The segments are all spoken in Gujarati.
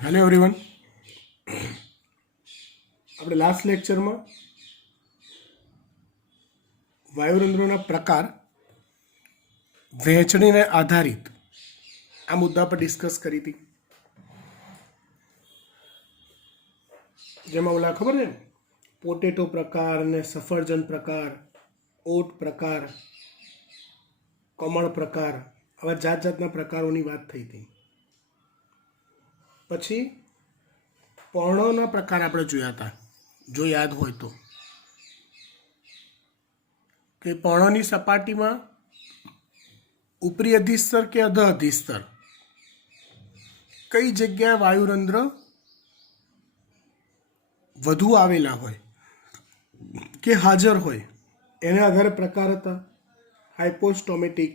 Hello everyone. આપણે લાસ્ટ લેક્ચરમાં વાયુરંધ્રોના પ્રકાર વહેંચણીને આધારિત આ મુદ્દા પર ડિસ્કસ કરી હતી. જેમાં ઓલા ખબર છે પોટેટો પ્રકાર ને સફરજન પ્રકાર, ઓટ પ્રકાર, કમળ પ્રકાર, આવા જાત જાતના પ્રકારોની વાત થઈ હતી. પછી પર્ણોના પ્રકાર આપણે જોયા હતા, જો યાદ હોય તો, કે પર્ણોની સપાટીમાં ઉપરી અધિસ્તર કે અધ અધિસ્તર કઈ જગ્યાએ વાયુરંધ્ર વધુ આવેલા હોય કે હાજર હોય એના આધારે પ્રકાર હતા. હાઇપોસ્ટોમેટિક,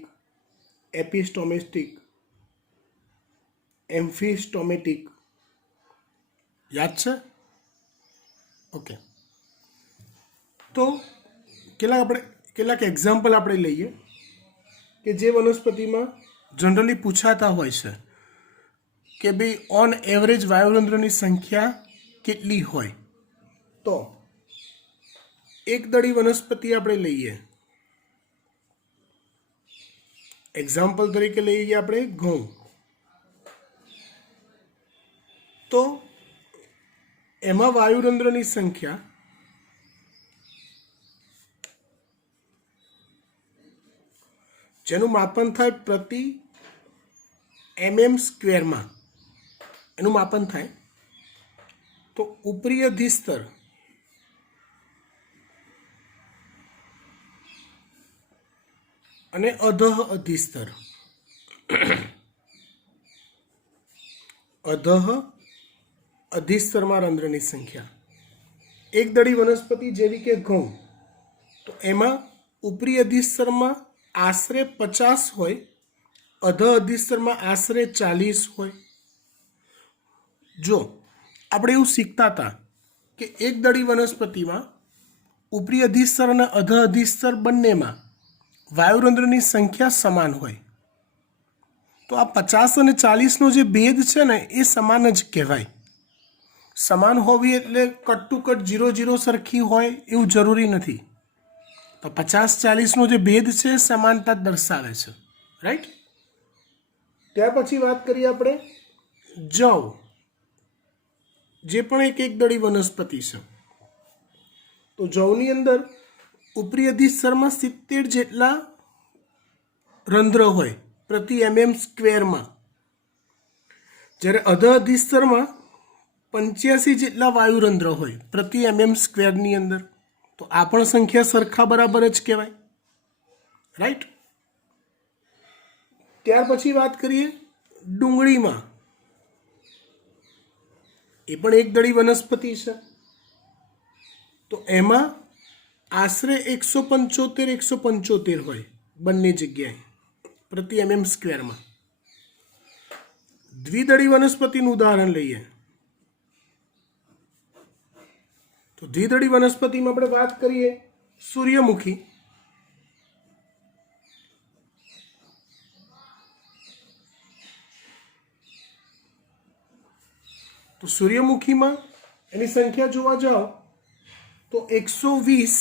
એપિસ્ટોમેટિક, એમ્ફિસ્ટોમેટિક. યાદ છે? ઓકે. તો કેટલાક એક્ઝામ્પલ આપણે લઈએ કે જે વનસ્પતિમાં જનરલી પૂછાતા હોય છે કે ભાઈ ઓન એવરેજ વાયુરંધ્રની સંખ્યા કેટલી હોય. તો એક દળી વનસ્પતિ આપણે લઈએ, એક્ઝામ્પલ તરીકે લઈએ આપણે ઘઉં. તો એમાં વાયુરંધ્રની સંખ્યા જેનું માપન થાય પ્રતિ mm સ્ક્વેરમાં, એનું માપન થાય. તો ઉપરી અધિસ્તર અને અધઃ અધિસ્તર, અધઃ અધિસ્તરમાં રંધ્રની સંખ્યા એક દળી વનસ્પતિ જેવી કે ઘઉં, તો એમાં ઉપરી અધિસ્તરમાં આશરે 50 હોય, અધઃ અધિસ્તરમાં આશરે 40 હોય. જો આપણે એવું શીખતા હતા કે એક દળી વનસ્પતિમાં ઉપરી અધિસ્તર અને અધઃ અધિસ્તર બંનેમાં વાયુરંધ્રની સંખ્યા સમાન હોય, તો આ 50 અને 40નો જે ભેદ છે ને એ સમાન જ કહેવાય. સમાન હોવી એટલે કટ ટુ કટ 0-0 સરખી હોય એવું જરૂરી નથી. તો 50-40નો જે ભેદ છે સમાનતા દર્શાવે છે, રાઈટ. ત્યાર પછી વાત કરીએ આપણે જવ, જે પણ એક દળી વનસ્પતિ છે. તો જવની અંદર ઉપરી અધિસ્તરમાં 70 જેટલા રંધ્ર હોય પ્રતિ mm સ્ક્વેરમાં, જ્યારે અધઃ અધિસ્તરમાં 85 જેટલા વાયુરંધ્ર હોય પ્રતિ mm સ્ક્વેરની અંદર. તો આ પણ સંખ્યા સરખા બરાબર જ કહેવાય, રાઈટ. ત્યાર પછી વાત કરીએ ડુંગળીમાં. એ પણ એક દળી વનસ્પતિ છે. તો એમાં આશરે 175 હોય બંને જગ્યાએ પ્રતિ mm સ્ક્વેરમાં. દ્વિદળી વનસ્પતિનું ઉદાહરણ લઈએ તો દ્વિદળી વનસ્પતિમાં આપણે વાત કરીએ સૂર્યમુખી. તો સૂર્યમુખીમાં એની સંખ્યા જોવા જાઓ તો 120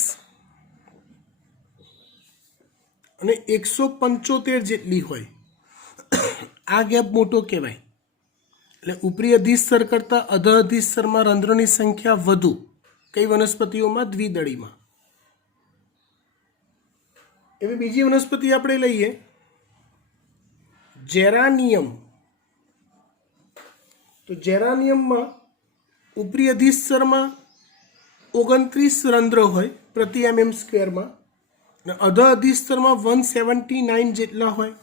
અને 175 જેટલી હોય. આ ગેપ મોટો કહેવાય. એટલે ઉપરી અધિસ્તર કરતાં અધઃ અધિસ્તરમાં રંધ્રોની સંખ્યા વધુ કઈ વનસ્પતિઓમાં? દ્વિદળીમાં. એવી બીજી વનસ્પતિ આપણે લઈએ જેરાનિયમ. તો જેરાનિયમમાં ઉપરી અધિસ્તરમાં 29 રંધ્ર હોય પ્રતિ mm સ્ક્વેરમાં અને અધઃ અધિસ્તરમાં 179 જેટલા હોય.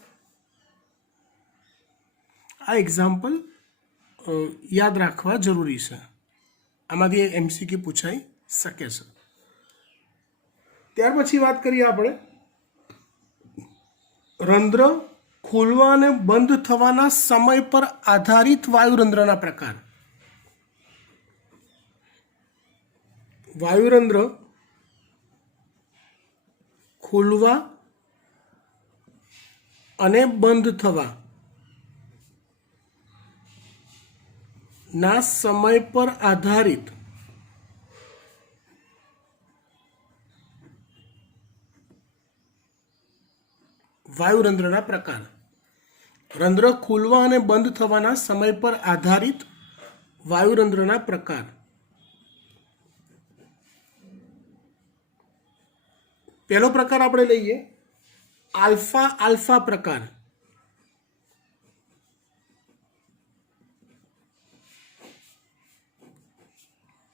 આ એક્ઝામ્પલ યાદ રાખવા જરૂરી છે, આમાંથી MCQ પૂછાઈ શકે છે. ત્યાર પછી વાત કરીએ આપણે રંધ્ર ખોલવા અને બંધ થવાના સમય પર આધારિત વાયુરંધ્રના પ્રકાર. વાયુરંધ્ર ખોલવા અને બંધ થવા ના સમય પર આધારિત વાયુરંધ્રના પ્રકાર. રંધ્ર ખુલવા અને બંધ થવાના સમય પર આધારિત વાયુરંધ્રના પ્રકાર. પહેલો પ્રકાર આપણે લઈએ આલ્ફા આલ્ફા પ્રકાર.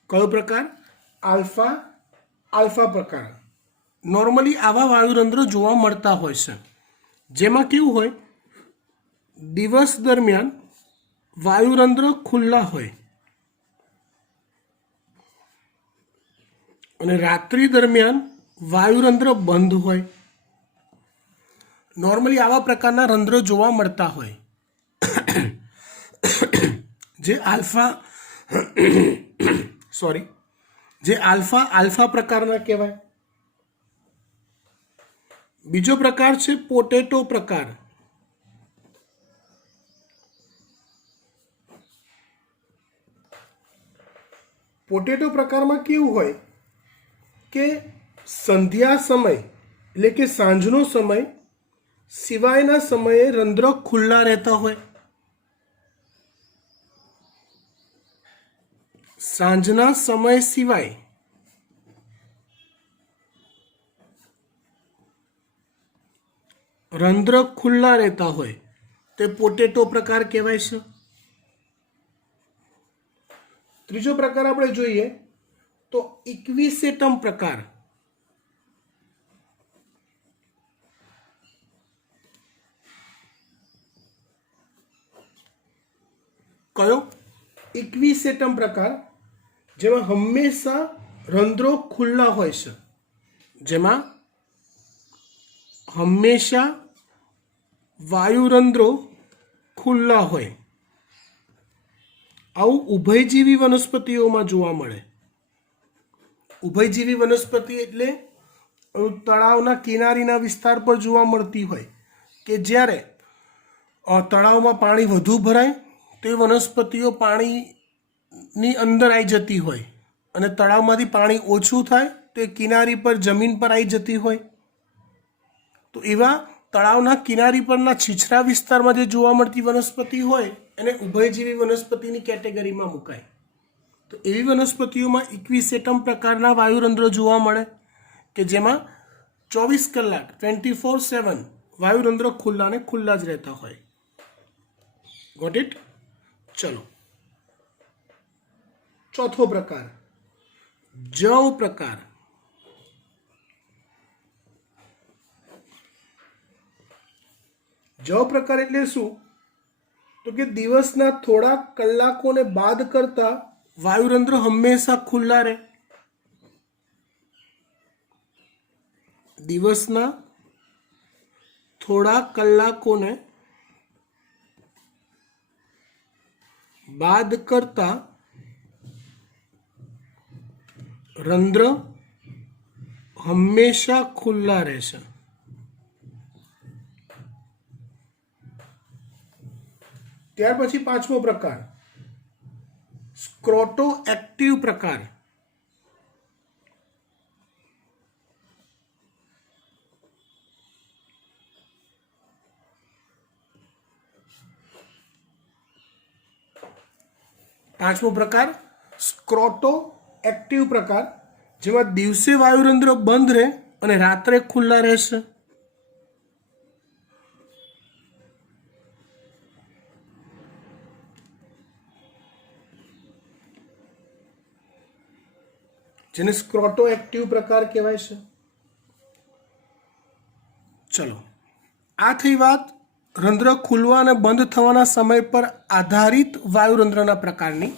કયો પ્રકાર? આલ્ફા આલ્ફા પ્રકાર. નોર્મલી આવા વાયુરંધ્ર જોવા મળતા હોય છે, જેમાં કેવું હોય, દિવસ દરમિયાન વાયુરંધ્ર ખુલ્લા હોય અને રાત્રિ દરમિયાન વાયુરંધ્ર બંધ હોય. નોર્મલી આવા પ્રકારના રંધ્ર જોવા મળતા હોય જે આલ્ફા આલ્ફા પ્રકારના કહેવાય. બીજો પ્રકાર છે પોટેટો પ્રકાર. પોટેટો પ્રકારમાં કેવું હોય કે સંધ્યા સમય એટલે કે સાંજનો સમય સિવાયના સમયે રંધ્ર ખુલ્લા રહેતા હોય. સાંજના સમય સિવાય રંધ્ર ખુલ્લા રહેતા હોય તે પોટેટો પ્રકાર કહેવાય છે. ત્રીજો પ્રકાર આપણે જોઈએ તો ઇક્વિસેટમ પ્રકાર. કયો? ઇક્વિસેટમ પ્રકાર, જેમાં હંમેશા રંધ્રો ખુલ્લા હોય છે, જેમાં હંમેશા વાયુરંધ્રો ખુલ્લા હોય. આવું ઉભયજીવી વનસ્પતિઓમાં જોવા મળે. ઉભયજીવી વનસ્પતિ એટલે તળાવના કિનારીના વિસ્તાર પર જોવા મળતી હોય કે જ્યારે તળાવમાં પાણી વધુ ભરાય તો એ વનસ્પતિઓ પાણીની અંદર આવી જતી હોય અને તળાવમાંથી પાણી ઓછું થાય તો એ કિનારી પર જમીન પર આવી જતી હોય. તો એવા તળાવના કિનારી પરના છીછરા વિસ્તારમાં જે જોવા મળતી વનસ્પતિ હોય એને ઉભયજીવી વનસ્પતિની કેટેગરીમાં મુકાય. તો એવી વનસ્પતિઓમાં ઇક્વિસેટમ પ્રકારના વાયુરંધ્ર જોવા મળે કે જેમાં 24 કલાક 24/7 વાયુરંધ્ર ખુલ્લા ને ખુલ્લા જ રહેતા હોય. Got it? ચલો, ચોથો પ્રકાર જવ પ્રકાર. જવ પ્રકાર એટલે શું? તો કે દિવસના થોડા કલાકોને બાદ કરતા વાયુરંધ્ર હંમેશા ખુલ્લા રહે. દિવસના થોડા કલાકોને બાદ કરતા રંધ્ર હંમેશા ખુલ્લા રહેશે. ત્યાર પછી પાંચમો પ્રકાર સ્ક્રોટો એક્ટિવ પ્રકાર. પાંચમો પ્રકાર સ્ક્રોટો એક્ટિવ પ્રકાર, જેમાં દિવસે વાયુરંધ્ર બંધ રહે અને રાત્રે ખુલ્લા રહેશે. જેને સ્ક્રોટો એક્ટિવ પ્રકાર કહેવાય છે. ચલો, આ થઈ વાત રંધ્ર ખુલવા અને બંધ થવાના સમય પર આધારિત વાયુરંધ્રના પ્રકારની.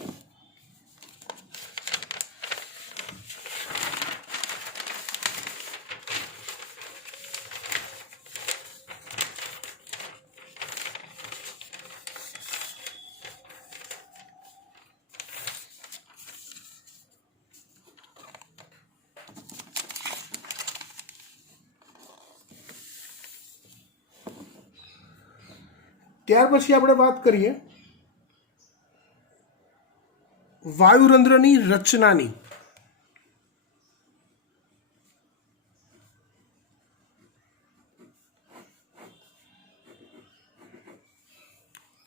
ત્યાર પછી આપણે વાત કરીએ વાયુરંધ્રની રચનાની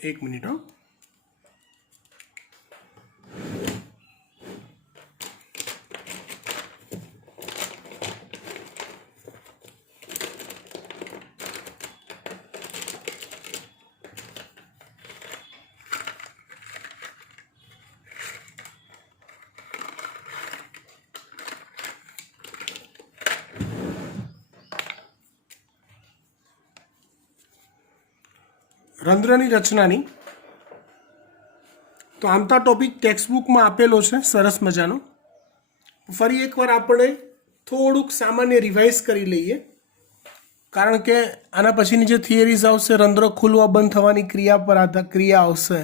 એક મિનિટ હો રંધ્રની રચનાની તો આમ તો ટોપિક ટેક્સ્ટબુકમાં આપેલો છે સરસ મજાનો. ફરી એકવાર આપણે થોડુંક સામાન્ય રિવાઇઝ કરી લઈએ, કારણ કે આના પછીની જે થિયરીઝ આવશે રંધ્ર ખુલવા બંધ થવાની ક્રિયા પર ક્રિયા આવશે,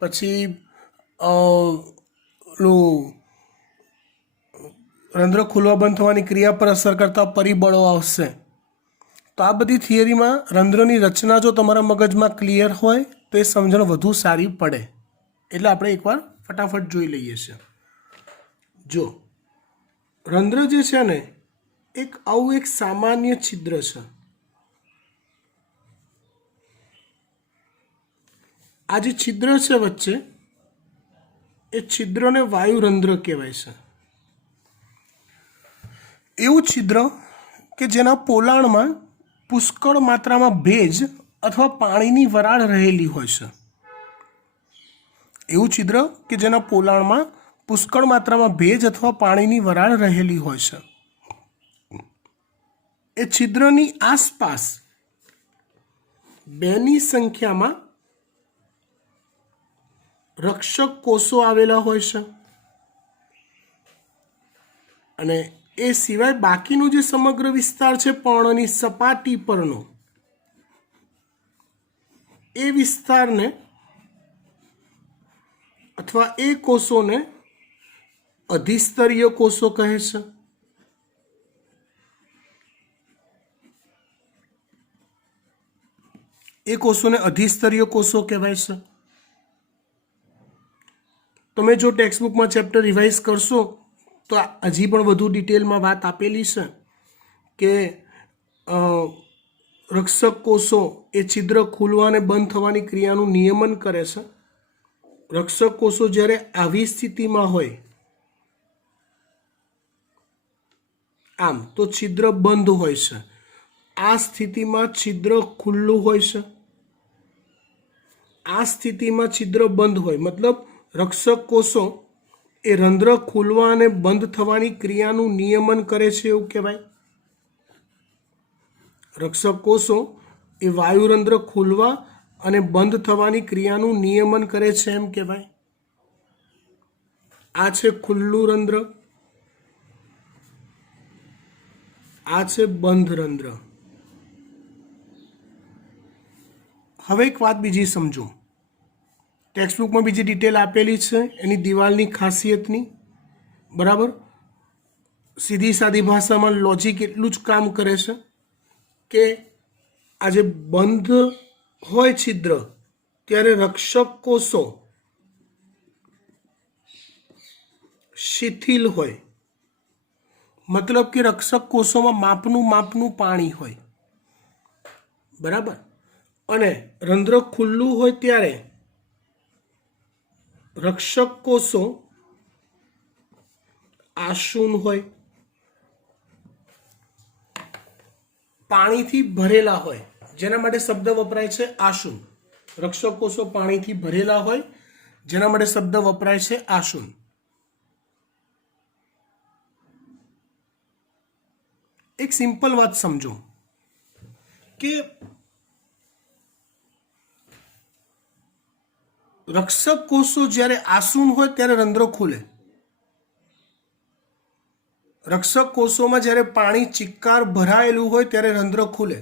પછી રંધ્ર ખુલવા બંધ થવાની ક્રિયા પર અસર કરતા પરિબળો આવશે. તો આ બધી થિયરીમાં રંધ્રની રચના જો તમારા મગજમાં ક્લિયર હોય તો એ સમજણ વધુ સારી પડે. એટલે આપણે એકવાર ફટાફટ જોઈ લઈએ છીએ. જો રંધ્ર જે છે ને આવું એક સામાન્ય છિદ્ર છે. આ જે છિદ્ર છે વચ્ચે એ છિદ્રને વાયુરંધ્ર કહેવાય છે. એવું છિદ્ર કે જેના પોલાણમાં પુષ્કળ માત્રામાં ભેજ અથવા પાણીની વરાળ રહેલી હોય છે. એવું છિદ્ર કે જેના પોલાણમાં પુષ્કળ માત્રામાં ભેજ અથવા પાણીની વરાળ રહેલી હોય છે. એ છિદ્રની આસપાસ બેની સંખ્યામાં રક્ષક કોષો આવેલા હોય છે, અને એ સિવાય બાકીનો જે સમગ્ર વિસ્તાર છે પર્ણની સપાટી પરનો, એ વિસ્તારને અથવા એ કોષોને અધિસ્તરીય કોષો કહે છે. એ કોષોને અધિસ્તરીય કોષો કહેવાય છે. તમે જો ટેક્સ્ટબુકમાં ચેપ્ટર રિવાઇઝ કરશો તો હજી પણ વધુ ડિટેલમાં વાત આપેલી છે કે રક્ષક કોષો એ છિદ્ર ખુલવા અને બંધ થવાની ક્રિયાનું નિયમન કરે છે. રક્ષક કોષો જ્યારે આવી સ્થિતિમાં હોય આમ તો છિદ્ર બંધ હોય છે. આ સ્થિતિમાં છિદ્ર ખુલ્લું હોય છે. આ સ્થિતિમાં છિદ્ર બંધ હોય, મતલબ રક્ષક કોષો એ રંધ્ર ખુલવા અને બંધ થવાની ક્રિયાનું નિયમન કરે છે એવું કહેવાય. રક્ષક કોષો એ વાયુરંધ્ર ખુલવા અને બંધ થવાની ક્રિયાનું નિયમન કરે છે એમ કહેવાય. આ છે ખુલ્લું રંધ્ર, આ છે બંધ રંધ્ર. હવે એક વાત બીજી સમજો. ટેક્સ્ટબુકમાં બીજી ડિટેલ આપેલી છે એની દિવાલની ખાસિયતની, બરાબર. સીધી સાદી ભાષામાં લોજિક એટલું જ કામ કરે છે કે આ જે બંધ હોય છિદ્ર ત્યારે રક્ષક કોષો શિથિલ હોય, મતલબ કે રક્ષક કોષોમાં માપનું પાણી હોય, બરાબર. અને રંધ્ર ખુલ્લું હોય ત્યારે રક્ષક કોષો આશુન હોય, પાણીથી ભરેલા હોય, જેના માટે શબ્દ વપરાય છે આશુન. રક્ષક કોષો પાણીથી ભરેલા હોય, જેના માટે શબ્દ વપરાય છે આશુન. એક સિમ્પલ વાત સમજો કે રક્ષક કોષો જ્યારે આસુન હોય ત્યારે રંધ્ર ખુલે. રક્ષક કોષોમાં જ્યારે પાણી ચિક્કાર ભરાયેલું હોય ત્યારે રંધ્ર ખુલે,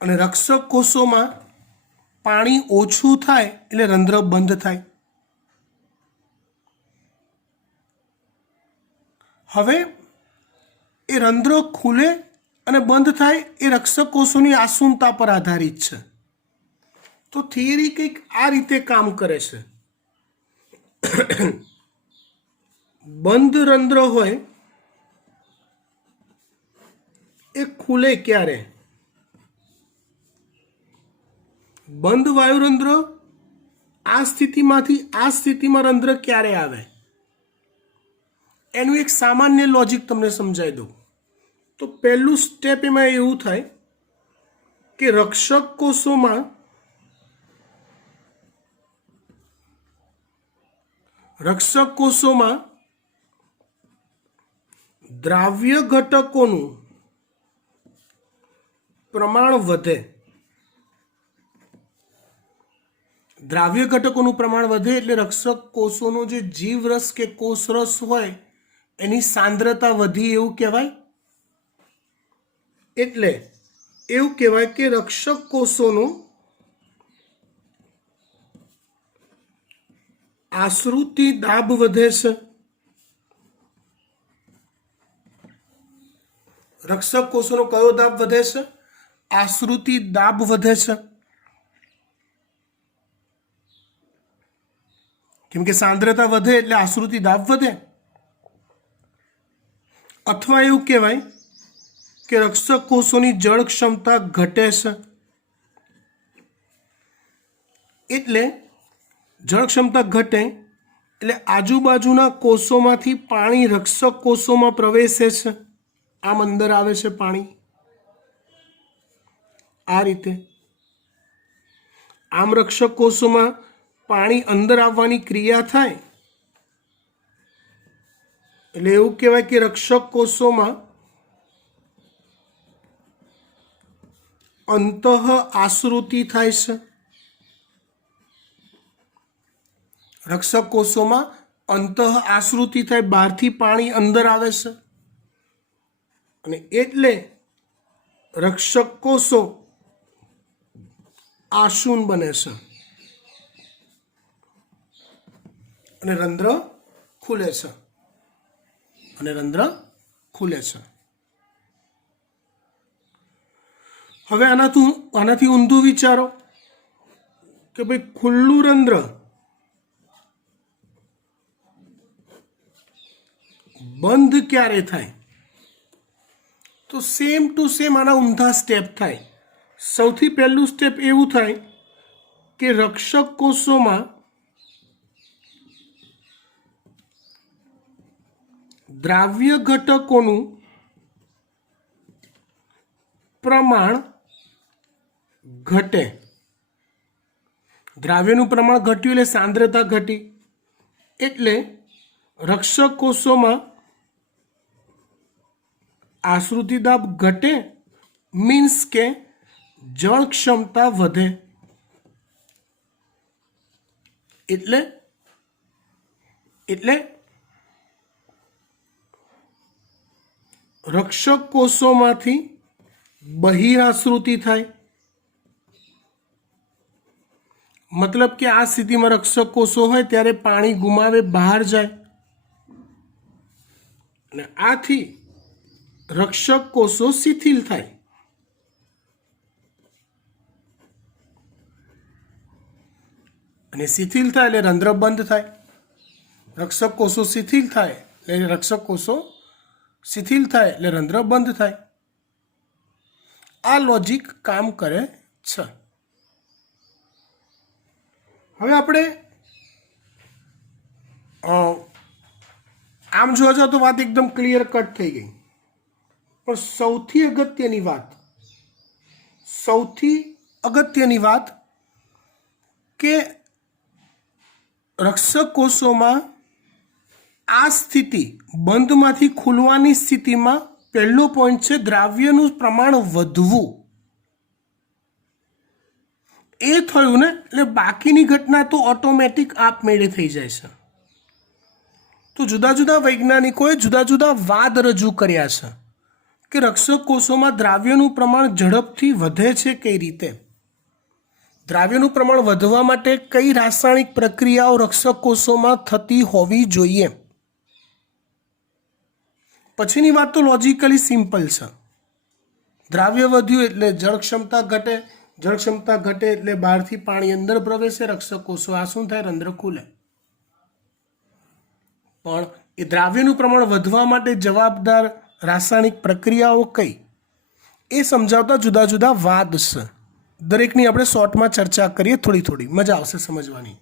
અને રક્ષક કોષોમાં પાણી ઓછું થાય એટલે રંધ્ર બંધ થાય. હવે એ રંધ્ર ખુલે અને બંધ થાય એ રક્ષક કોષોની આસુનતા પર આધારિત છે. તો થિયરી કંઈક આ રીતે કામ કરે છે. બંધ રંધ્ર હોય એ ખુલે ક્યારે? બંધ વાયુરંધ્ર આ સ્થિતિમાંથી આ સ્થિતિમાં રંધ્ર ક્યારે આવે? એનું એક સામાન્ય લોજિક તમને સમજાવી દઉં. તો પહેલું સ્ટેપ એમાં એવું થાય કે રક્ષક કોષોમાં દ્રાવ્ય ઘટકોનું પ્રમાણ વધે. દ્રાવ્ય ઘટકોનું પ્રમાણ વધે એટલે રક્ષક કોષોનો જે જીવરસ કે કોષરસ હોય એની સાંદ્રતા વધી એવું કહેવાય. એટલે એવું કહેવાય કે રક્ષક કોષોનો આશ્રુતિ દાબ વધે છે. રક્ષક કોષોનો કયો દાબ વધે છે? આશ્રુતિ દાબ વધે છે. કેમ કે સાંદ્રતા વધે એટલે આશ્રુતિ દાબ વધે. અથવા એવું કહેવાય કે રક્ષક કોષોની જળ ક્ષમતા ઘટે છે. એટલે જળ ક્ષમતા ઘટે એટલે આજુબાજુના કોષોમાંથી પાણી રક્ષક કોષોમાં પ્રવેશે છે. આમ અંદર આવે છે પાણી આ રીતે. આમ રક્ષક કોષોમાં પાણી અંદર આવવાની ક્રિયા થાય એટલે એવું કહેવાય કે રક્ષક કોષોમાં અંતઃ આશ્રુતિ થાય છે. રક્ષક કોષોમાં અંતઃ આશ્રુતિ થાય, બહારથી પાણી અંદર આવે છે અને એટલે રક્ષક કોષો આશુન બને છે અને રંધ્ર ખુલે છે. હવે આનાથી ઊંધું વિચારો કે ભાઈ ખુલ્લું રંધ્ર બંધ ક્યારે થાય? તો સેમ ટુ સેમ આના ઊંધા સ્ટેપ થાય. સૌથી પહેલું સ્ટેપ એવું થાય કે રક્ષક કોષોમાં દ્રાવ્ય ઘટકોનું પ્રમાણ ઘટે. દ્રાવ્યનું પ્રમાણ ઘટ્યું એટલે સાંદ્રતા ઘટી. એટલે રક્ષક કોષોમાં આશ્રુતિ દાબ ઘટે મીન્સ કે જળ ક્ષમતા વધે. એટલે રક્ષક કોષોમાંથી બહિરાશ્રુતિ થાય. મતલબ કે આ સ્થિતિમાં રક્ષક કોષો હોય ત્યારે પાણી ગુમાવે, બહાર જાય અને આથી રક્ષક કોષો શિથિલ થાય. અને શિથિલ થાય એટલે રંધ્ર બંધ થાય. રક્ષક કોષો શિથિલ થાય એટલે રંધ્ર બંધ થાય. આ લોજિક કામ કરે છે. હવે આપણે આમ જોવા જાવ તો વાત એકદમ ક્લિયર કટ થઈ ગઈ. પણ સૌથી અગત્યની વાત કે રક્ષક કોષોમાં આ સ્થિતિ બંધમાંથી ખુલવાની સ્થિતિમાં પહેલો પોઈન્ટ છે દ્રાવ્યનું પ્રમાણ વધવું. એ થયું ને એટલે બાકીની ઘટના તો ઓટોમેટિક આપમેળે થઈ જાય છે. તો જુદા જુદા વૈજ્ઞાનિકોએ જુદા જુદા વાદ રજૂ કર્યા છે કે રક્ષક કોષોમાં દ્રાવ્યનું પ્રમાણ ઝડપથી વધે છે કઈ રીતે? દ્રાવ્યનું પ્રમાણ વધવા માટે કઈ રાસાયણિક પ્રક્રિયાઓ રક્ષક કોષોમાં થતી હોવી જોઈએ? પછીની વાત તો લોજિકલી સિમ્પલ છે. દ્રાવ્ય વધ્યું એટલે જળ ક્ષમતા ઘટે, જળ ક્ષમતા ઘટે એટલે બહારથી પાણી અંદર પ્રવેશે, રક્ષક કોષો આ શું થાય? રંધ્ર ખુલે. પણ એ દ્રાવ્યનું પ્રમાણ વધવા માટે જવાબદાર રાસાયણિક પ્રક્રિયાઓ કઈ એ સમજાવતા જુદા જુદા વાદ છે. દરેકની આપણે શોર્ટમાં ચર્ચા કરીએ, થોડી થોડી મજા આવશે સમજવાની.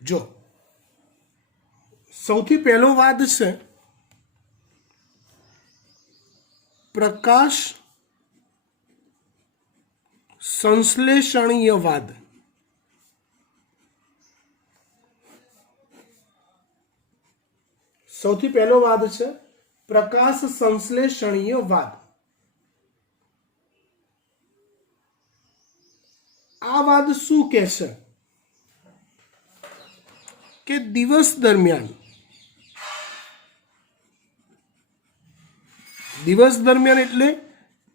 જો સૌથી પહેલો વાદ છે પ્રકાશ સંશ્લેષણીયવાદ. સૌથી પહેલો વાદ છે પ્રકાશ સંશ્લેષણીયવાદ. આ વાદ શું કહે છે કે દિવસ દરમિયાન એટલે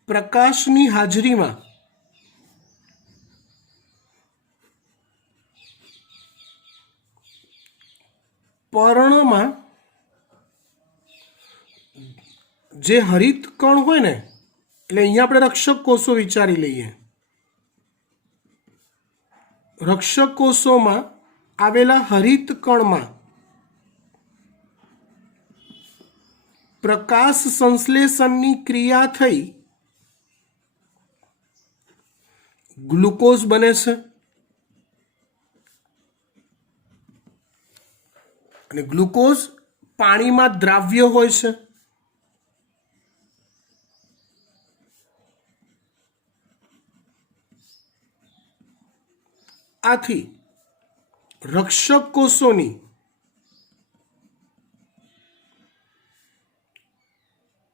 પ્રકાશની હાજરીમાં પર્ણમાં જે હરિત કણ હોય ને, એટલે અહીંયા આપણે રક્ષક કોષો વિચારી લઈએ. રક્ષક કોષોમાં આવેલા હરિત કણમાં પ્રકાશ સંશ્લેષણની ક્રિયા થઈ ગ્લુકોઝ બને છે. અને ગ્લુકોઝ પાણીમાં દ્રાવ્ય હોય છે. આથી રક્ષક કોષોની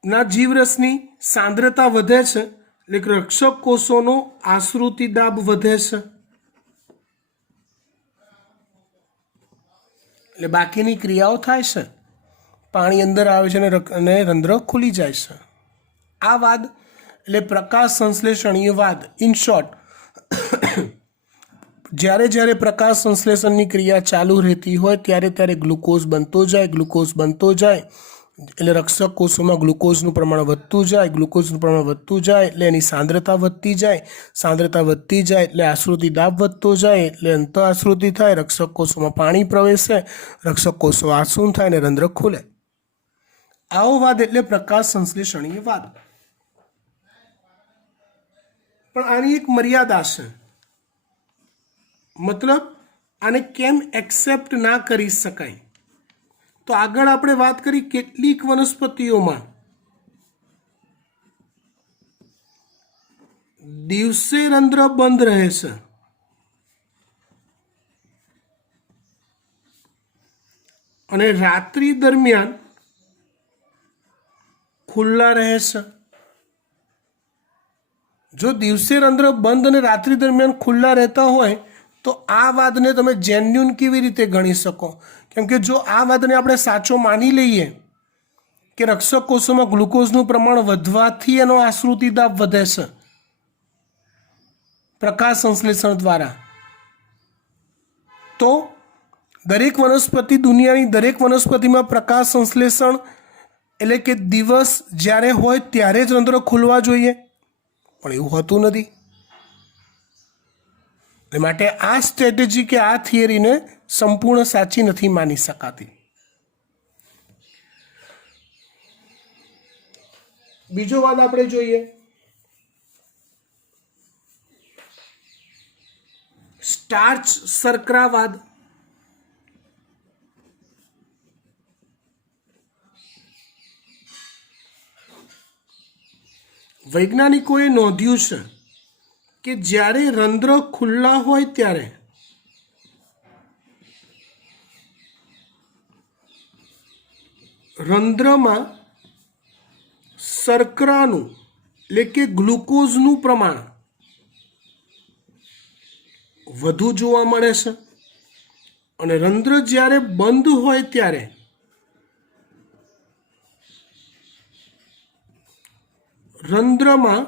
ના જીવરસની સાંદ્રતા વધે છે, એટલે કે રક્ષક કોષોનો આશ્રુતિ દાબ વધે છે. એટલે બાકીની ક્રિયાઓ થાય છે, પાણી અંદર આવે છે અને રંધ્ર ખુલી જાય છે. આ વાદ એટલે પ્રકાશ સંશ્લેષણીય વાદ. ઇન શોર્ટ, જ્યારે જ્યારે પ્રકાશ સંશ્લેષણની ક્રિયા ચાલુ રહેતી હોય ત્યારે ત્યારે ગ્લુકોઝ બનતો જાય એટલે રક્ષક કોષોમાં ગ્લુકોઝનું પ્રમાણ વધતું જાય એટલે એની સાંદ્રતા વધતી જાય એટલે આશ્રુતિ દાબ વધતો જાય એટલે અંત આશ્રુતિ થાય, રક્ષક કોષોમાં પાણી પ્રવેશે, રક્ષક કોષો આસૂન થાય અને રંધ્ર ખુલે. આવો વાદ એટલે પ્રકાશ સંશ્લેષણીય વાદ. પણ આની એક મર્યાદા છે. મતલબ આને કેમ એક્સેપ્ટ ના કરી શકાય? તો આગળ આપણે વાત કરી કેટલીક વનસ્પતિઓમાં દિવસે રંધ્ર બંધ રહે છે અને રાત્રિ દરમિયાન ખુલ્લા રહે છે. જો દિવસે રંધ્ર બંધ અને રાત્રિ દરમિયાન ખુલ્લા રહેતા હોય તો આ વાદને તમે જેન્યુન કેવી રીતે ગણી શકો? કેમ કે જો આ વાદને આપણે સાચો માની લઈએ કે રક્ષક કોષોમાં ગ્લુકોઝનું પ્રમાણ વધવાથી એનો આશ્રુતિ દાબ વધે છે પ્રકાશ સંશ્લેષણ દ્વારા, તો દરેક વનસ્પતિ, દુનિયાની દરેક વનસ્પતિમાં પ્રકાશ સંશ્લેષણ એટલે કે દિવસ જ્યારે હોય ત્યારે જ રંધ્ર ખુલવા જોઈએ, પણ એવું હોતું નથી. એ માટે આ સ્ટ્રેટેજી કે આ થિયરીને સંપૂર્ણ સાચી નથી માની શકાતી. બીજો વાદ આપણે જોઈએ સ્ટાર્ચ શર્કરાવાદ. વૈજ્ઞાનિકોએ નોંધ્યું છે કે જ્યારે રંધ્ર ખુલ્લા હોય ત્યારે રંધ્રમાં શર્કરાનું એટલે કે ગ્લુકોઝનું પ્રમાણ વધુ જોવા મળે છે અને રંધ્ર જ્યારે બંધ હોય ત્યારે રંધ્રમાં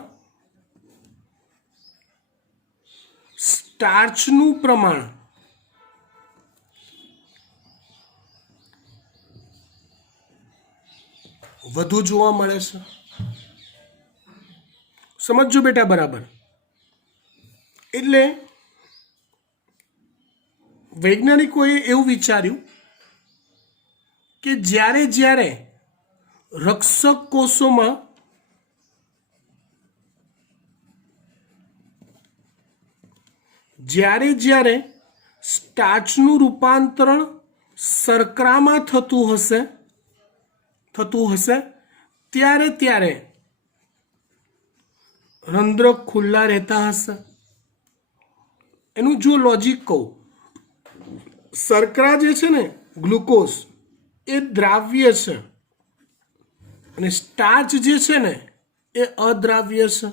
સ્ટાર્ચનું પ્રમાણ વધુ જોવા મળે છે? સમજજો બેટા બરાબર. એટલે વૈજ્ઞાનિકોએ એવું વિચાર્યું કે જ્યારે જ્યારે રક્ષક કોષોમાં જ્યારે જ્યારે સ્ટાર્ચનું રૂપાંતરણ શર્કરામાં થતું હશે ત્યારે ત્યારે રંધ્ર ખુલ્લા રહેતા હશે. એનું જો લોજિક કહું, શર્કરા જે છે ને, ગ્લુકોઝ, એ દ્રાવ્ય છે અને સ્ટાર્ચ જે છે ને એ અદ્રાવ્ય છે.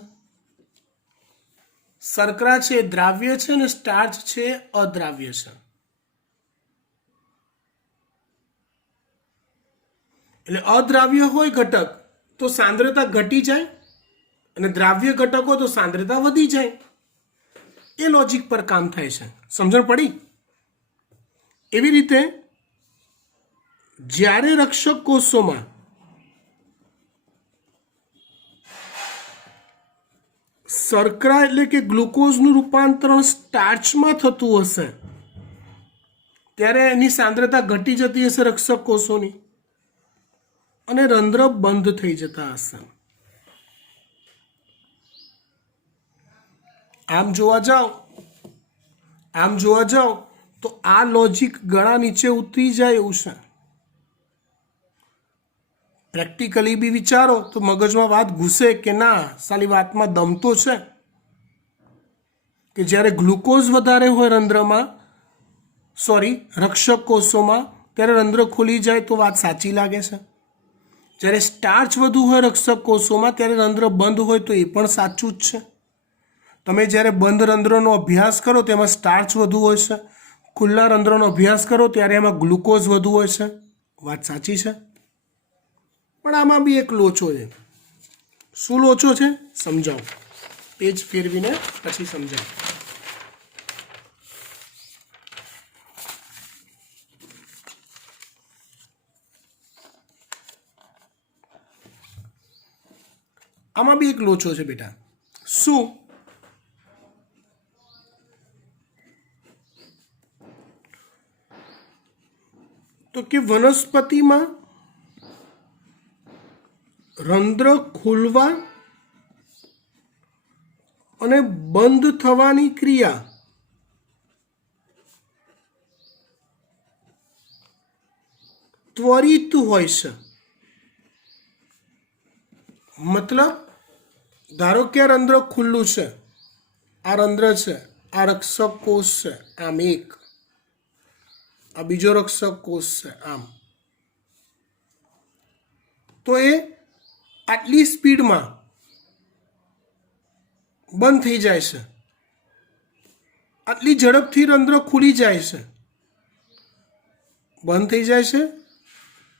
શર્કરા છે એ દ્રાવ્ય છે અને સ્ટાર્ચ છે એ અદ્રાવ્ય છે. એટલે અદ્રાવ્ય હોય ઘટક તો સાંદ્રતા ઘટી જાય અને દ્રાવ્ય ઘટકો તો સાંદ્રતા વધી જાય. એ લોજિક પર કામ થાય છે. સમજણ પડી? એવી રીતે જ્યારે રક્ષક કોષોમાં શર્કરા એટલે કે ગ્લુકોઝનું રૂપાંતરણ સ્ટાર્ચમાં થતું હશે ત્યારે એની સાંદ્રતા ઘટી જતી હશે રક્ષક કોષોની અને રંધ્ર બંધ થઈ જતા હશે. આમ જોવા જાઓ તો આ લોજિક ગળા નીચે ઉતરી જાય એવું છે. પ્રેક્ટિકલી બી વિચારો તો મગજમાં વાત ઘૂસે કે ના સાલી વાતમાં દમ તો છે કે જ્યારે ગ્લુકોઝ વધારે હોય રક્ષક કોષોમાં ત્યારે રંધ્ર ખુલી જાય તો વાત સાચી લાગે છે. જ્યારે સ્ટાર્ચ વધુ હોય રક્ષક કોષોમાં ત્યારે રંધ્ર બંધ હોય તો એ પણ સાચું જ છે. તમે જ્યારે બંધ રંધ્રનો અભ્યાસ કરો તેમાં સ્ટાર્ચ વધુ હોય છે, ખુલ્લા રંધ્રનો અભ્યાસ કરો ત્યારે એમાં ગ્લુકોઝ વધુ હોય છે. વાત સાચી છે. પણ આમાં બી એક લોચો છે. શું લોચો છે સમજાવું. પેજ ફેરવીને પછી સમજાવું. આમાં બી એક લોચો છે બેટા. શું? તો કે વનસ્પતિમાં રંધ્ર ખુલવા અને બંધ થવાની ક્રિયા ત્વરિત હોય છે. મતલબ ધારો કે આ રંધ્ર ખુલ્લું છે, આ રંધ્ર છે, આ રક્ષક કોષ છે, આમ એક, આ બીજો રક્ષક કોષ છે, આમ, તો એ આટલી સ્પીડમાં બંધ થઈ જાય છે, આટલી ઝડપથી રંધ્ર ખુલી જાય છે, બંધ થઈ જાય છે,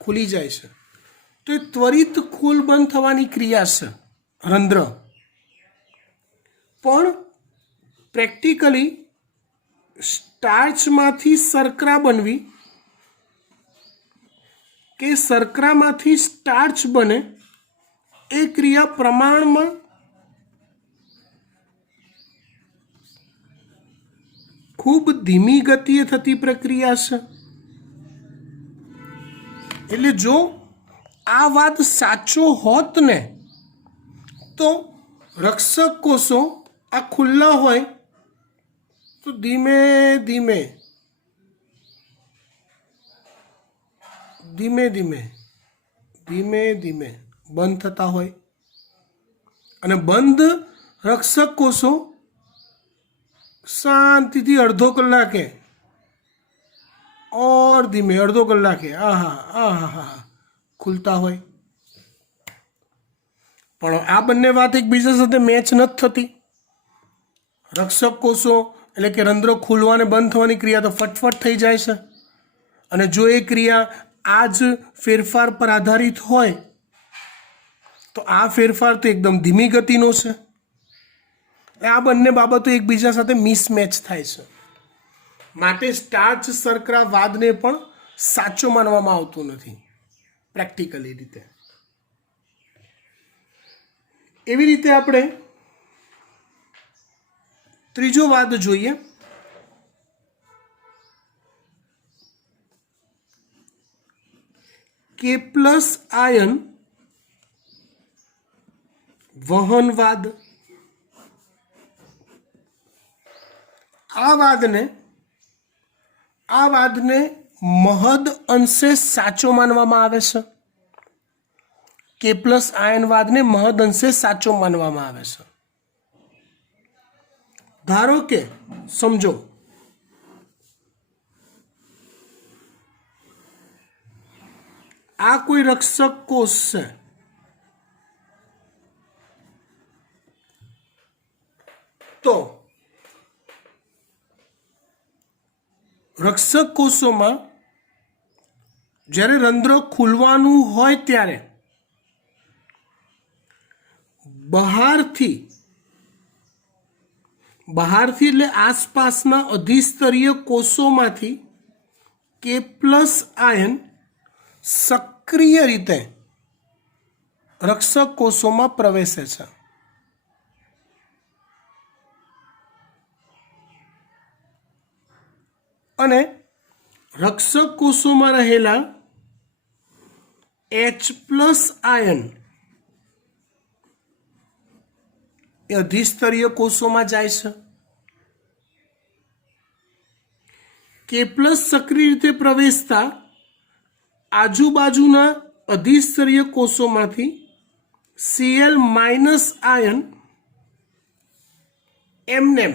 ખુલી જાય છે. તો એ ત્વરિત ખોલ બંધ થવાની ક્રિયા છે રંધ્ર. પણ પ્રેક્ટિકલી સ્ટાર્ચમાંથી શર્કરા બનવી કે શર્કરામાંથી સ્ટાર્ચ બને એ ક્રિયા પ્રમાણમાં ખૂબ ધીમી ગતિએ થતી પ્રક્રિયા છે. એટલે જો આ વાત સાચો હોત ને તો રક્ષક કોષો આ ખુલ્લા હોય તો ધીમે ધીમે બંધ થતા હોય અને બંધ રક્ષક કોષો શાંતિથી અડધો કલાકે ઓર ધીમે અડધો કલાકે ખુલતા હોય. પણ આ બંને વાત એકબીજા સાથે મેચ નથી થતી. રક્ષક કોષો એટલે કે રંધ્ર ખુલવા અને બંધ થવાની ક્રિયા તો ફટફટ થઈ જાય છે અને જો એ ક્રિયા આ જ ફેરફાર પર આધારિત હોય તો આ ફેરફાર તો એકદમ ધીમી ગતિનો છે. આ બંને બાબતો એકબીજા સાથે મિસમેચ થાય છે. માટે સ્ટાર્ચ શર્કરા વાદને પણ સાચો માનવામાં આવતું નથી પ્રેક્ટિકલી રીતે. એવી રીતે આપણે ત્રીજો વાદ જોઈએ. કે પ્લસ આયન વહનવાદ. આ વાદને મહદ અંશે સાચો માનવામાં આવે છે. કે પ્લસ આયનવાદને મહદ અંશે સાચો માનવામાં આવે છે. ધારો કે સમજો આ કોઈ રક્ષક કોષ છે. તો રક્ષક કોષોમાં જ્યારે રંધ્ર ખુલવાનું હોય ત્યારે બહારથી એટલે આસપાસના અધિસ્તરીય કોષોમાંથી કે પ્લસ આયન સક્રિય રીતે રક્ષક કોષોમાં પ્રવેશે છે. અને રક્ષક કોષોમાં રહેલા H પ્લસ આયન એ અધિસ્તરીય કોષોમાં જાય છે. કે પ્લસ સક્રિય રીતે પ્રવેશતા આજુબાજુના અધિસ્તરીય કોષોમાંથી Cl માઇનસ આયન એમનેમ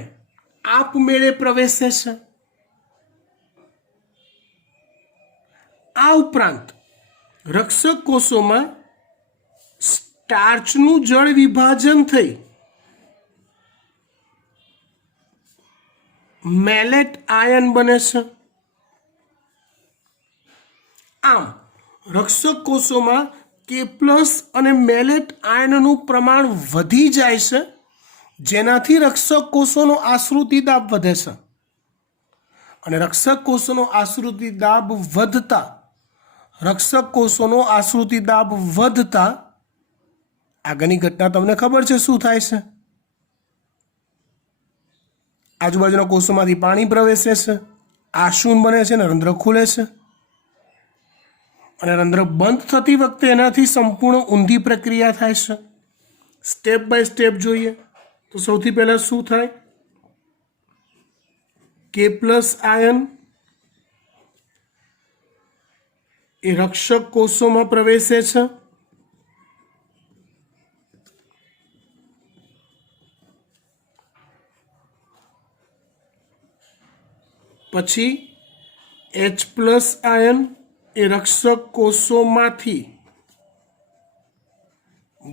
આપમેળે પ્રવેશે છે. આ ઉપરાંત રક્ષક કોષોમાં સ્ટાર્ચનું જળ વિભાજન થઈ મેલેટ આયન બને છે. આમ રક્ષક કોષોમાં કે પ્લસ અને મેલેટ આયનનું પ્રમાણ વધી જાય છે, જેનાથી રક્ષક કોષોનો આશ્રુતિ દાબ વધે છે. અને રક્ષક કોષોનો આશ્રુતિ દાબ વધતા આગળની ઘટના તમને ખબર છે શું થાય છે. આજુબાજુના કોષોમાંથી પાણી પ્રવેશે છે, આશૂન બને છે અને રંધ્ર ખુલે છે. અને રંધ્ર બંધ થતી વખતે એનાથી સંપૂર્ણ ઊંધી પ્રક્રિયા થાય છે. સ્ટેપ બાય સ્ટેપ જોઈએ તો સૌથી પહેલાં શું થાય? કે પ્લસ આયન એ રક્ષક કોષોમાં પ્રવેશે છે. પછી H પ્લસ આયન એ રક્ષક કોષોમાંથી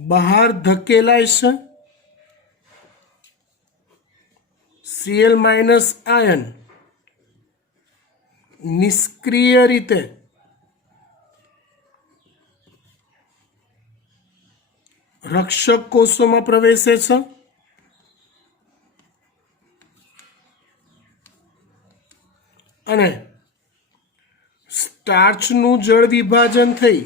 બહાર ધકેલાય છે. Cl માઇનસ આયન નિષ્ક્રિય રીતે રક્ષક કોષોમાં પ્રવેશે છે. અને સ્ટાર્ચનું જળ વિભાજન થઈ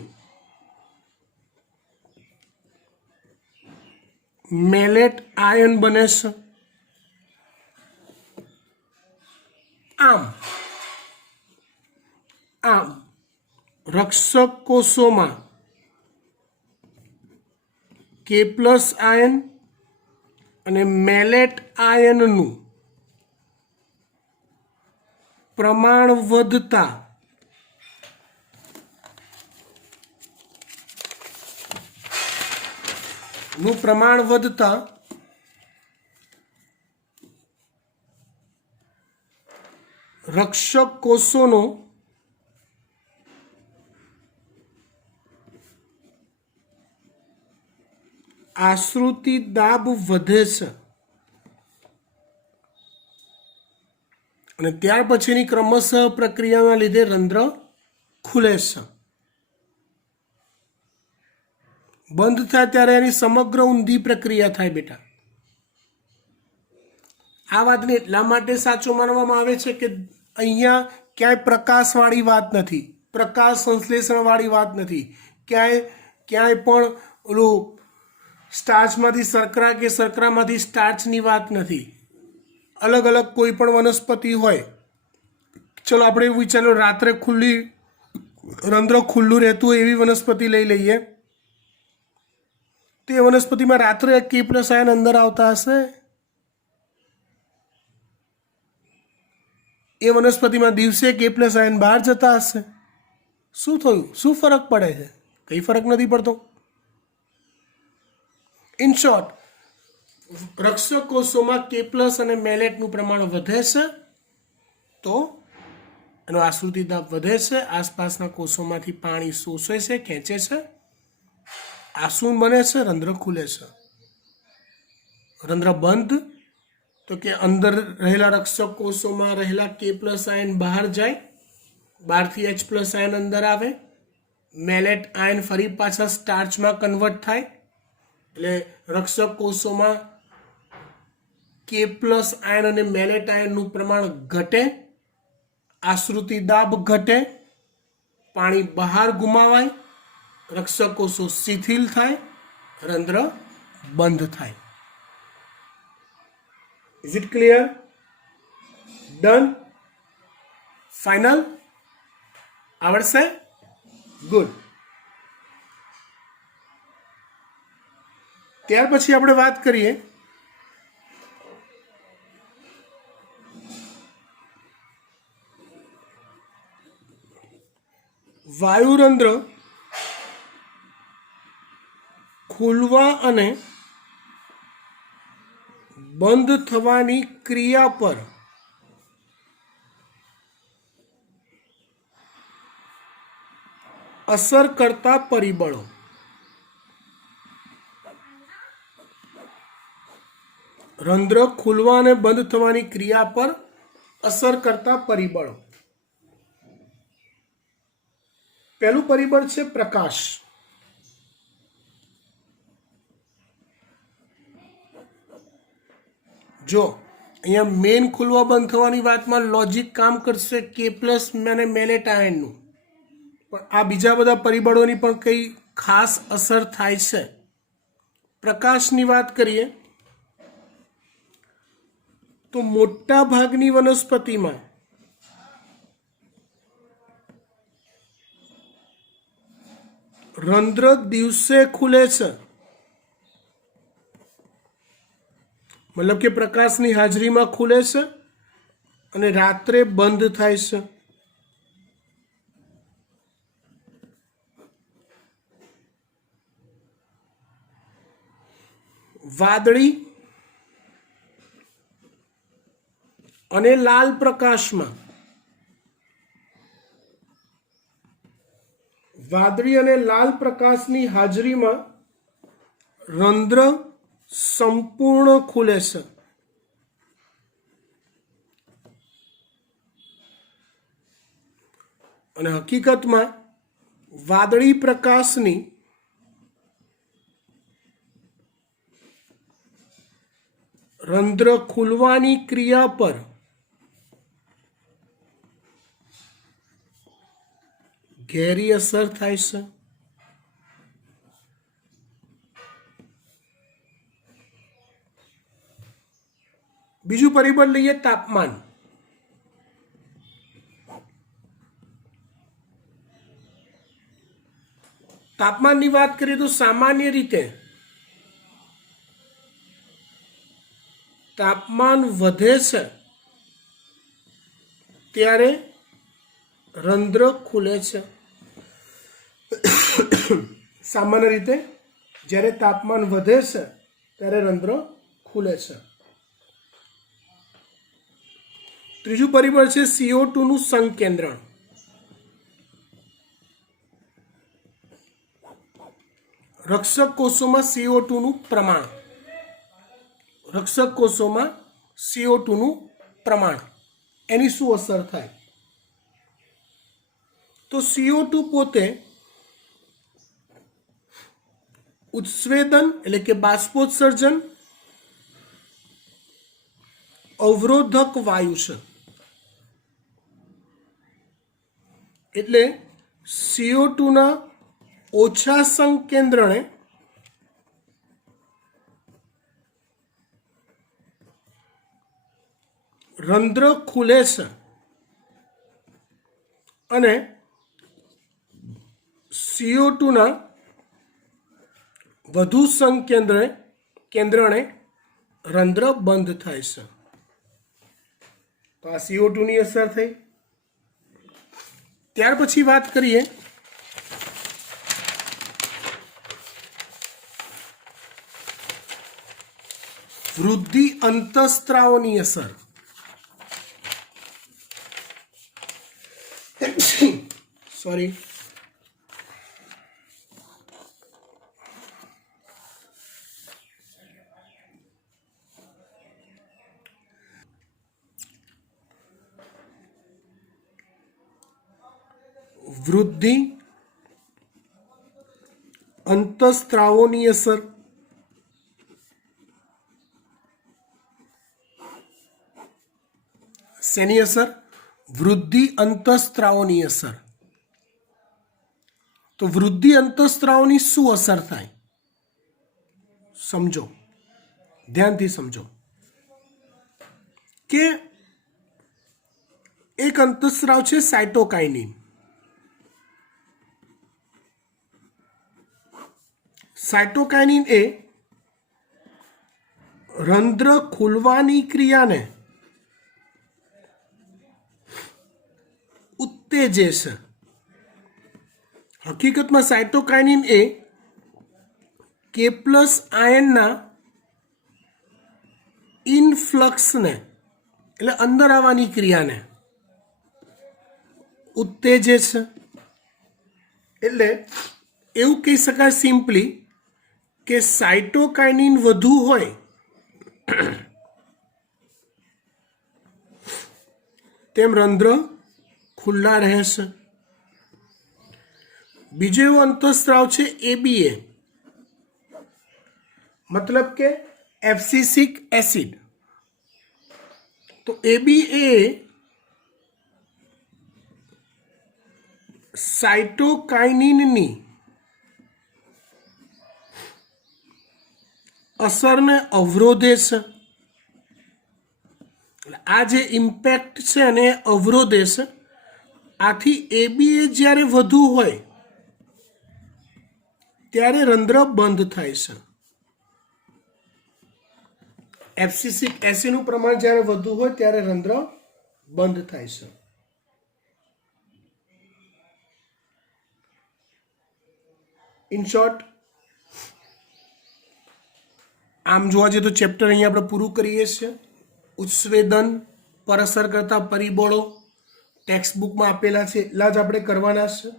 મેલેટ આયન બને છે. આમ રક્ષક કોષોમાં કે પ્લસ આયન અને મેલેટ આયનનું પ્રમાણ વધતા રક્ષક કોષોનો આશ્રુતિ દાબ વધે છે. અને ત્યાર પછીની ક્રમશઃ પ્રક્રિયાના લીધે રંધ્ર ખુલે છે. બંધ થાય ત્યારે એની સમગ્ર ઊંધી પ્રક્રિયા થાય. બેટા, આ વાતને એટલા માટે સાચું માનવામાં આવે છે કે અહીંયા ક્યાંય પ્રકાશવાળી વાત નથી, પ્રકાશ સંશ્લેષણવાળી વાત નથી, ક્યાંય પણ ઓલું સ્ટાર્ચમાંથી શર્કરા કે શર્કરામાંથી સ્ટાર્ચની વાત નથી. અલગ અલગ કોઈ પણ વનસ્પતિ હોય, ચલો આપણે એવું વિચાર્યું રાત્રે ખુલ્લી રંધ્ર ખુલ્લું રહેતું હોય એવી વનસ્પતિ લઈ લઈએ, તો એ વનસ્પતિમાં રાત્રે K+ આયન અંદર આવતા હશે? એ વનસ્પતિમાં દિવસે K+ આયન બહાર જતા હશે? શું થયું? શું ફરક પડે છે? કંઈ ફરક નથી પડતો. ઇન શોર્ટ, રક્ષક કોષોમાં K+ અને મેલેટનું પ્રમાણ વધે છે તો એનો આશ્રુતિ દાબ વધે છે, આસપાસના કોષોમાંથી પાણી શોષે છે, ખેંચે છે, આસુન બને છે, રંધ્ર ખુલે છે. રંધ્ર બંધ તો કે અંદર રહેલા રક્ષક કોષોમાં રહેલા K+ આયન બહાર જાય, બહારથી H+ આયન અંદર આવે, મેલેટ આયન ફરી પાછા સ્ટાર્ચમાં કન્વર્ટ થાય, એટલે રક્ષક કોષોમાં K+ આયન અને મેલેટ આયનનું પ્રમાણ ઘટે, આશ્રુતિ દાબ ઘટે, પાણી બહાર ગુમાવાય, રક્ષક કોષો શિથિલ થાય, રંધ્ર બંધ થાય. Is it clear? Done? Final? આવડશે? ગુડ. ત્યાર પછી આપણે વાત કરીએ વાયુરંધ્ર ખુલવા અને બંધ થવાની ક્રિયા પર અસર કરતા પરિબળો. રંધ્ર ખુલવા અને બંધ થવાની ક્રિયા પર અસર કરતા પરિબળો. પહેલું પરિબળ છે પ્રકાશ. જો અહીંયા મેન ખુલવા બંધ થવાની વાતમાં લોજિક કામ કરશે K+ અને મેલેટ આયનનું, પણ આ બીજા બધા પરિબળોની પણ કઈ ખાસ અસર થાય છે. પ્રકાશની વાત કરીએ તો મોટા ભાગની વનસ્પતિમાં રંધ્ર દિવસે ખુલે છે, મતલબ કે પ્રકાશની હાજરીમાં ખુલે છે અને રાત્રે બંધ થાય છે. વાદળી અને લાલ પ્રકાશમાં વાદળી અને લાલ પ્રકાશની હાજરીમાં રંધ્ર સંપૂર્ણ ખુલે છે. અને હકીકતમાં વાદળી પ્રકાશની રંધ્ર ખુલવાની ક્રિયા પર ઘેરી અસર થાય છે. બીજું પરિબળ લઈએ તાપમાન. તાપમાનની વાત કરીએ તો સામાન્ય રીતે તાપમાન વધે છે ત્યારે રંધ્ર ખુલે છે. સામાન્ય રીતે જ્યારે તાપમાન વધે છે ત્યારે રંધ્ર ખુલે છે. ત્રીજું પરિબળ છે CO2 નું સંકેન્દ્રણ. રક્ષક કોષોમાં CO2 નું પ્રમાણ, રક્ષક કોષોમાં CO2 નું પ્રમાણ એની શું અસર થાય? તો CO2 પોતે ઉત્સ્વેદન એટલે કે બાષ્પોત્સર્જન અવરોધક વાયુ છે. એટલે CO2 ના ઓછા સંકેન્દ્રણે રંધ્ર ખુલે છે અને CO2 ના વધુ કેન્દ્રને રંધ્ર બંધ થાય છે. તો આ CO2 ની અસર થઈ. ત્યાર પછી વાત કરીએ વૃદ્ધિ અંતઃસ્ત્રાવોની અસર. સોરી, વૃદ્ધિ અંતઃસ્ત્રાવોની અસર. શેની અસર? વૃદ્ધિ અંતઃસ્ત્રાવોની અસર. તો વૃદ્ધિ અંતઃસ્ત્રાવોની શું અસર થાય? સમજો, ધ્યાનથી સમજો કે એક અંતઃસ્ત્રાવ છે સાયટોકાઇનિન. સાયટોકાઇનિન એ રંધ્ર ખુલવાની ક્રિયાને ઉત્તેજે છે. હકીકતમાં સાયટોકાઇનિન એ K+ આયનના ઇનફ્લક્સને એટલે અંદર આવવાની ક્રિયાને ઉત્તેજે છે. એટલે એવું કહી શકાય સિમ્પલી કે સાયટોકાઇનિન વધુ હોય તેમ રંધ્ર ખુલ્લા રહે છે. બીજો એવો અંતઃસ્ત્રાવ છે ABA, મતલબ કે એબ્સિસિક એસિડ. તો ABA સાયટોકાઇનિનની અસરને અવરોધે છે. આ જે ઇમ્પેક્ટ છે એને અવરોધે છે. આથી ABA જ્યારે વધુ હોય ત્યારે રંધ્ર બંધ થાય છે. એબ્સિસિક એસિડનું પ્રમાણ જ્યારે વધુ હોય ત્યારે રંધ્ર બંધ થાય છે. ઇન શોર્ટ, આમ જોવા જઈએ તો ચેપ્ટર અહીંયા આપણે પૂરું કરીએ છીએ. ઉત્સ્વેદન પર અસર કરતા પરિબળો ટેક્સ્ટ બુકમાં આપેલા છે, એટલા જ આપણે કરવાના છે.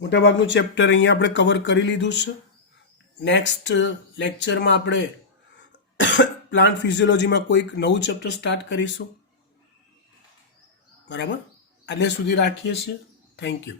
મોટાભાગનું ચેપ્ટર અહીંયા આપણે કવર કરી લીધું છે. નેક્સ્ટ લેક્ચરમાં આપણે પ્લાન્ટ ફિઝિયોલોજીમાં કોઈક નવું ચેપ્ટર સ્ટાર્ટ કરીશું. બરાબર, આટલે સુધી રાખીએ છીએ. Thank you.